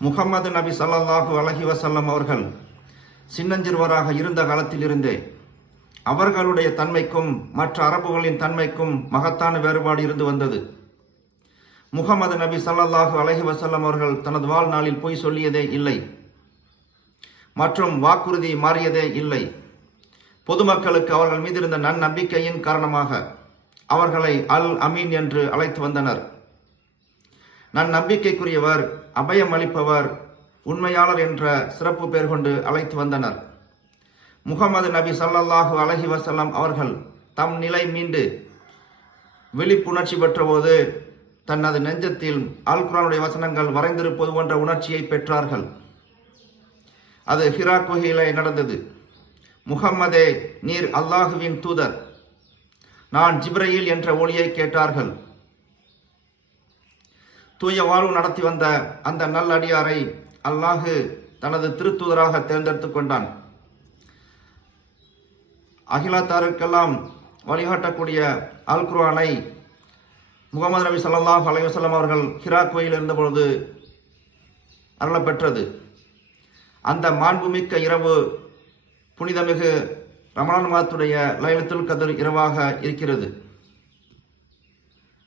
முஹம்மது நபி ஸல்லல்லாஹு அலைஹி வஸல்லம் அவர்கள் சின்னஞ்சிறுவராக இருந்த காலத்திலிருந்தே அவர்களுடைய தன்மைக்கும் மற்ற அரபுகளின் தன்மைக்கும் மகத்தான வேறுபாடு இருந்து வந்தது. முஹம்மது நபி ஸல்லல்லாஹு அலைஹி வஸல்லம் அவர்கள் தனது வாழ்நாளில் பொய் சொல்லியதே இல்லை மற்றும் வாக்குறுதி மாறியதே இல்லை. பொதுமக்களுக்கு அவர்கள் மீது இருந்த நன்னம்பிக்கையின் காரணமாக அவர்களை அல் அமீன் என்று அழைத்து வந்தனர். நன்னம்பிக்கைக்குரியவர், அபயம் அளிப்பவர், உண்மையாளர் என்ற சிறப்பு பெயர் கொண்டு அழைத்து வந்தனர். முஹம்மது நபி ஸல்லல்லாஹு அலைஹி வஸல்லம் அவர்கள் தம் நிலை மீண்டு விழிப்புணர்ச்சி பெற்றபோது தனது நெஞ்சத்தில் அல் குர்ஆனுடைய வசனங்கள் வரைந்திருப்பது போன்ற உணர்ச்சியை பெற்றார்கள். அது ஹிரா குகையிலே நடந்தது. முஹம்மதே, நீர் அல்லாஹுவின் தூதர், நான் ஜிப்ரயில் என்ற ஒலியை கேட்டார்கள். தூய வாழ்வு நடத்தி வந்த அந்த நல்லடியாரை அல்லாஹு தனது திருத்தூதராக தேர்ந்தெடுத்துக் கொண்டான். அகிலத்தாருக்கெல்லாம் வழிகாட்டக்கூடிய அல் குர்ஆனை முஹம்மது நபி ஸல்லல்லாஹு அலைஹி வஸல்லம் அவர்கள் ஹிரா குகையில் இருந்தபொழுது அருளப்பெற்றது. அந்த மாண்புமிக்க இரவு புனிதமிகு ரமலான் மாதத்துடைய லைலத்துல் கத்ர் இரவாக இருக்கிறது.